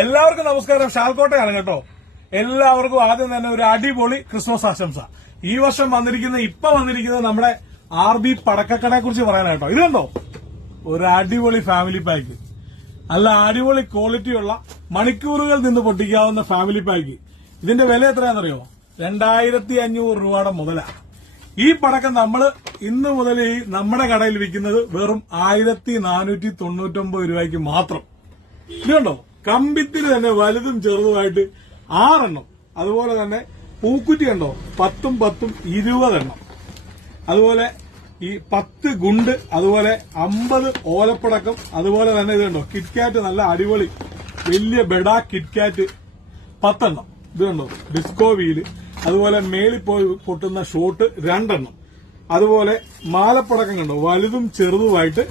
എല്ലാവർക്കും നമസ്കാരം. ഷാൽക്കോട്ടയാണ് കേട്ടോ. എല്ലാവർക്കും ആദ്യം തന്നെ ഒരു അടിപൊളി ക്രിസ്മസ് ആശംസ. ഈ വർഷം വന്നിരിക്കുന്നത് നമ്മുടെ RB പടക്കക്കടയെ കുറിച്ച് പറയാനാട്ടോ. ഇത് കണ്ടോ, ഒരു അടിപൊളി ഫാമിലി പാക്ക്, നല്ല അടിപൊളി ക്വാളിറ്റിയുള്ള മണിക്കൂറുകൾ നിന്ന് പൊട്ടിക്കാവുന്ന ഫാമിലി പാക്ക്. ഇതിന്റെ വില എത്രയാണെന്നറിയോ? 2500 രൂപയുടെ മുതലാണ്. ഈ പടക്കം നമ്മള് ഇന്ന് മുതൽ നമ്മുടെ കടയിൽ വിൽക്കുന്നത് വെറും 1499 രൂപയ്ക്ക് മാത്രം. ഇത് കണ്ടോ, കമ്പിത്തിന് തന്നെ വലുതും ചെറുതുമായിട്ട് 6 എണ്ണം. അതുപോലെ തന്നെ പൂക്കുറ്റി കണ്ടോ, 10 20 എണ്ണം. അതുപോലെ ഈ 10 ഗുണ്ട്, അതുപോലെ 50 ഓലപ്പടക്കം. അതുപോലെ തന്നെ ഇത് കണ്ടോ, കിറ്റ്കാറ്റ്, നല്ല അടിപൊളി വലിയ ബെഡാ കിറ്റ്കാറ്റ് 10 എണ്ണം. ഇത് കണ്ടോ, ഡിസ്കോ വീല്. അതുപോലെ മേളിൽ പോയി പൊട്ടുന്ന ഷോട്ട് 2 എണ്ണം. അതുപോലെ മാലപ്പടക്കം കണ്ടോ, വലുതും ചെറുതുമായിട്ട്